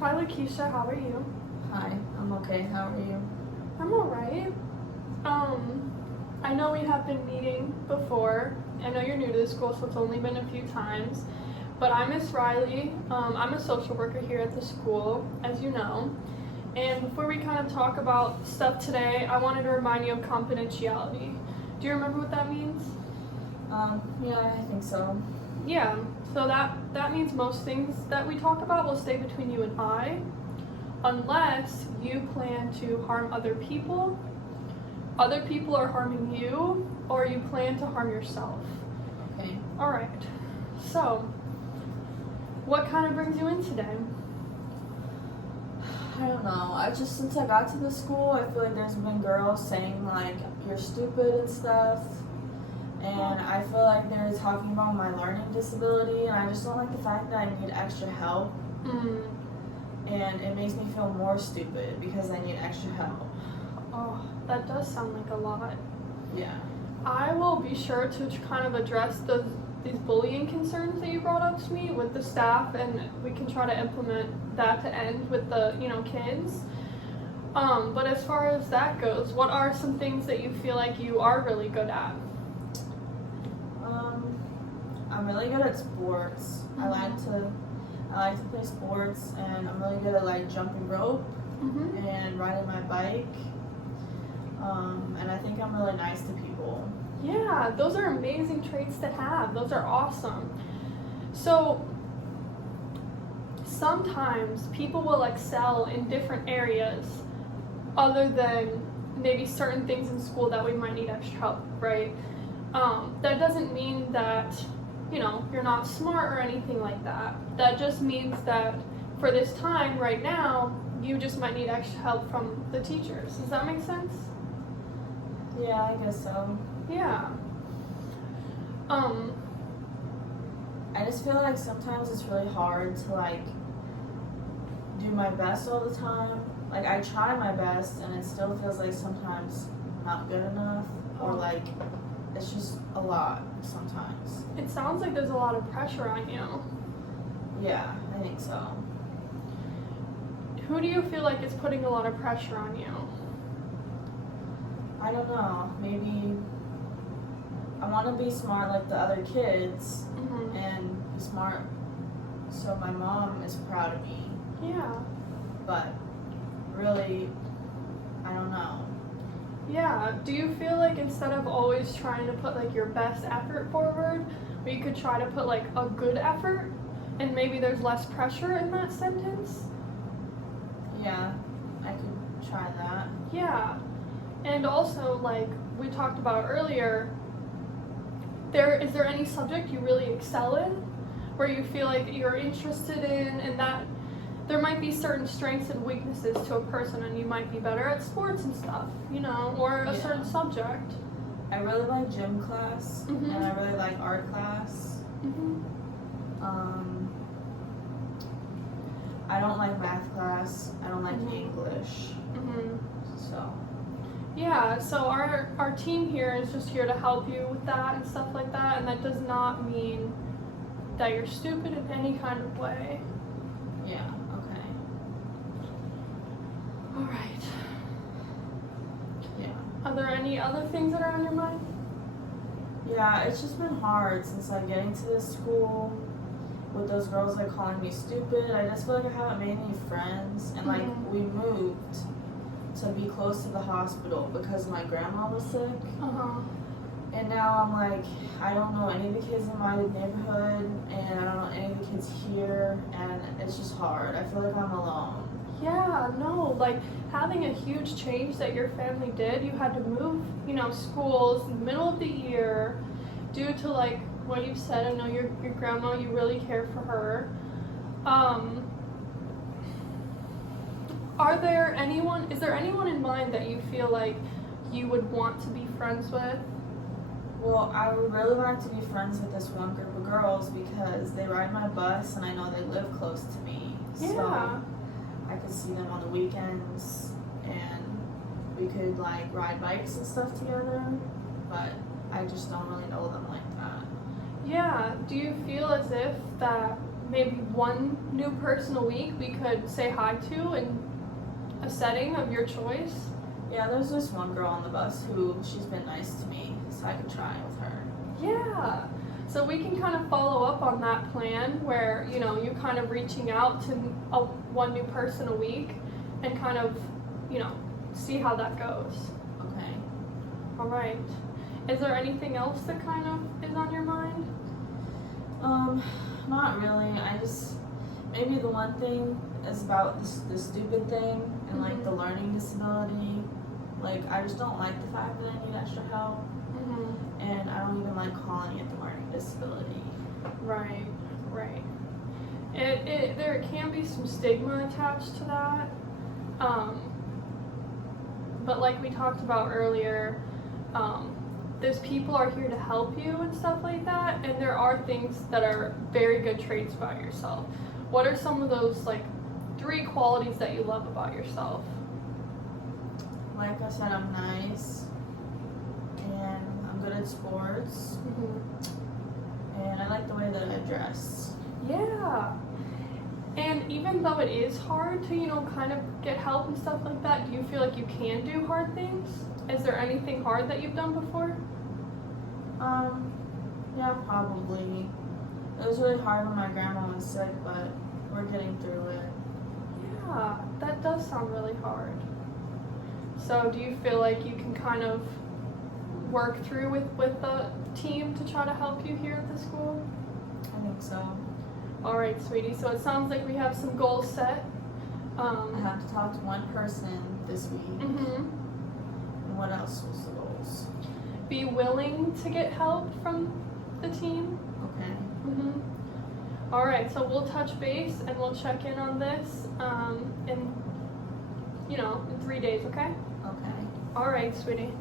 Hi, Lakeisha. How are you? Hi, I'm okay. How are you? I'm alright. I know we have been meeting before. I know you're new to the school, so it's only been a few times. But I'm Miss Riley. I'm a social worker here at the school, as you know. And before we kind of talk about stuff today, I wanted to remind you of confidentiality. Do you remember what that means? Yeah, I think so. Yeah. So that means most things that we talk about will stay between you and I, unless you plan to harm other people are harming you, or you plan to harm yourself. Okay. Alright, so what kind of brings you in today? I don't know. Since I got to the school, I feel like there's been girls saying like you're stupid and stuff. And I feel like they're talking about my learning disability, and I just don't like the fact that I need extra help. And it makes me feel more stupid because I need extra help. Oh, that does sound like a lot. Yeah. I will be sure to kind of address these bullying concerns that you brought up to me with the staff, and we can try to implement that to end with the kids. But as far as that goes, what are some things that you feel like you are really good at? I'm really good at sports. I like to play sports, and I'm really good at like jumping rope and riding my bike. And I think I'm really nice to people. Yeah, those are amazing traits to have. Those are awesome. So sometimes people will excel in different areas other than maybe certain things in school that we might need extra help, right? That doesn't mean that you're not smart or anything like that. That just means that for this time right now, you just might need extra help from the teachers. Does that make sense? Yeah, I guess so. Yeah. I just feel like sometimes it's really hard to like do my best all the time. Like I try my best, and it still feels like sometimes not good enough, or like it's just a lot sometimes. It sounds like there's a lot of pressure on you. Yeah, I think so. Who do you feel like is putting a lot of pressure on you? I don't know. Maybe I want to be smart like the other kids and be smart so my mom is proud of me. Yeah. But really, I don't know. Yeah. Do you feel like instead of always trying to put like your best effort forward, we could try to put like a good effort, and maybe there's less pressure in that sentence? Yeah, I could try that. Yeah. And also, like we talked about earlier, is there any subject you really excel in, where you feel like you're interested in, and that there might be certain strengths and weaknesses to a person, and you might be better at sports and stuff, or a certain subject. I really like gym class, and I really like art class. I don't like math class. I don't like English. So. Yeah, so our team here is just here to help you with that and stuff like that, and that does not mean that you're stupid in any kind of way. Yeah, okay. Alright. Yeah. Are there any other things that are on your mind? Yeah, it's just been hard since like getting to this school with those girls like calling me stupid. I just feel like I haven't made any friends, and like we moved to be close to the hospital because my grandma was sick. And now I'm like, I don't know any of the kids in my neighborhood, and I don't know any of the kids here, and it's just hard. I feel like I'm alone. Yeah, no, like having a huge change that your family did, you had to move, schools in the middle of the year due to like what you said. I know your grandma, you really care for her. Is there anyone in mind that you feel like you would want to be friends with? Well, I would really like to be friends with this one group of girls because they ride my bus and I know they live close to me. Yeah. So I could see them on the weekends and we could like ride bikes and stuff together, but I just don't really know them like that. Yeah, do you feel as if that maybe one new person a week we could say hi to in a setting of your choice. Yeah, there's this one girl on the bus who she's been nice to me, so I could try with her. Yeah. So we can kind of follow up on that plan where, you know, you kind of reaching out to one new person a week and kind of, you know, see how that goes. Okay. All right. Is there anything else that kind of is on your mind? Not really. Maybe the one thing is about the stupid thing and like the learning disability. Like, I just don't like the fact that I need extra help, and I don't even like calling it the learning disability. Right. There can be some stigma attached to that. But like we talked about earlier, those people are here to help you and stuff like that, and there are things that are very good traits about yourself. What are some of those, like, 3 qualities that you love about yourself? Like I said, I'm nice, and I'm good at sports, and I like the way that I dress. Yeah. And even though it is hard to, you know, kind of get help and stuff like that, do you feel like you can do hard things? Is there anything hard that you've done before? Yeah, probably. It was really hard when my grandma was sick, but we're getting through it. Yeah, that does sound really hard. So do you feel like you can kind of work through with the team to try to help you here at the school? I think so. All right, sweetie. So it sounds like we have some goals set. I have to talk to one person this week. And And what else was the goals? be willing to get help from the team. Okay. All right, so we'll touch base and we'll check in on this in 3 days, okay? Okay. All right, sweetie.